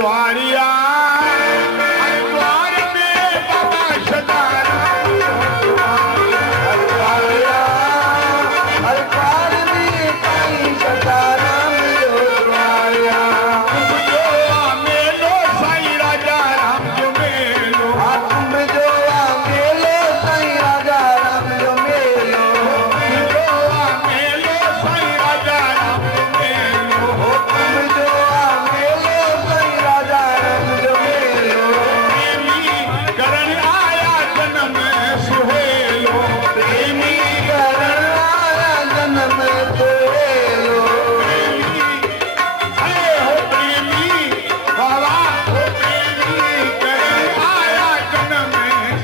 हरिद्वारिया हरिद्वार में बाबा सदाराम हरिद्वारिया हरिद्वार में कहीं सदाराम हरिद्वारिया तुम जो मेलो साईं राजा राम जो मेलो तुम जो मेलो साईं राजा राम जो मेलो मेलो साईं राजा राम जो मेलो तुम जो मेलो साईं राजा राम जो मेलो प्रेमी करण आया जन्म सुहेलो प्रेमी करण आया जन्म सुहेलो प्रेमी अरे हो प्रेमी बाबा हो प्रेमी करण आया जन्म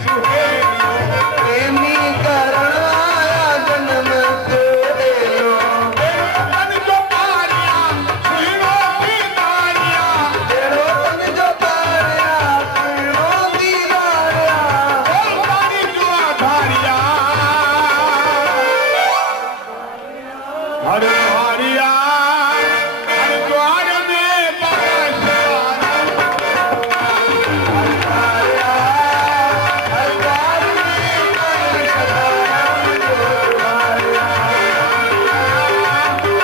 सुहेलो प्रेमी करण आया जन्म सुहेलो मन जो पारिया सुनो की नारिया तेरो मन जो पारिया सुनो की नारिया ओ पानी जो आधारिया हरिद्वारिया हरिद्वार में बाबा सदाराम हरिद्वारिया हरिद्वार में बाबा सदाराम हरिद्वारिया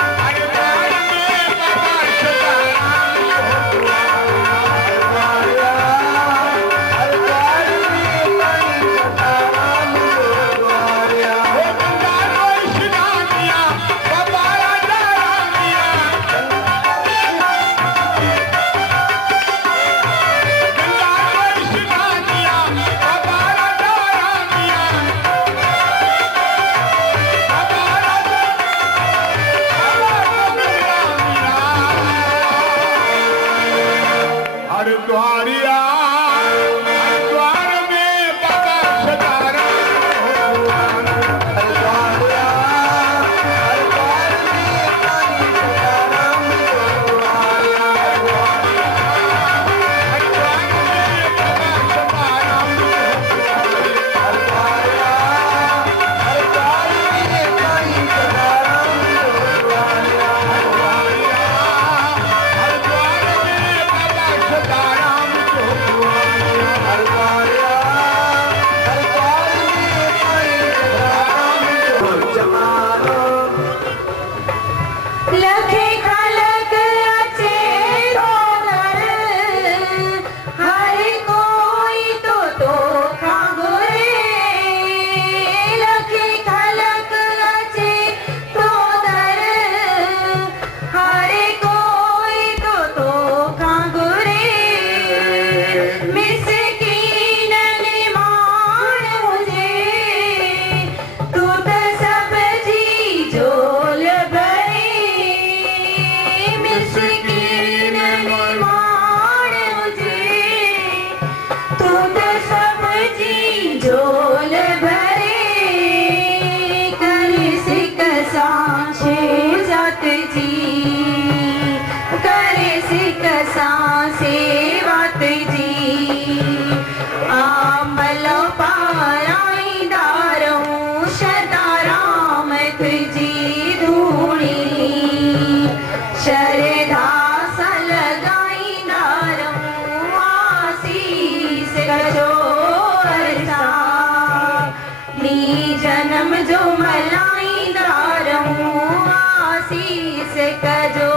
हरिद्वार में बाबा सदाराम हरिद्वारिया हरिद्वार में बाबा सदाराम हरिद्वारिया हो गंगा कोई स्नानिया बाबा राजा रामिया गंगा कोई स्नानिया बाबा राजा रामिया बाबा राजा हरिद्वारिया हरिद्वार में बाबा सदाराम हरिद्वारिया हरिद्वार में साईं सदाराम हरिद्वारिया हरिद्वार में बाबा सदाराम हरिद्वारिया हरिद्वार में साईं सदाराम हरिद्वारिया हरिद्वार में बाबा सदाराम हरिद्वारिया हरिद्वार में साईं सदाराम जमालो लखे खलक अचेरो नर हर कोई तो खागुरे लखे खलक अचेरो नर हर कोई तो खागुरे मिसकीन निमान मुझे तू तो सब जी झोल भरे मिसकीन निमान मुझे तू तो सब जी झोल भरे कर सिक सांसे जात जी कर सिक सांसे बात जी आमलो पाराई दारूं शताराम तुझी धूणी शरधा सलगाई दारूं आसीस कजो अर्चा नी जन्म जो मलाई दारूं आसीस कजो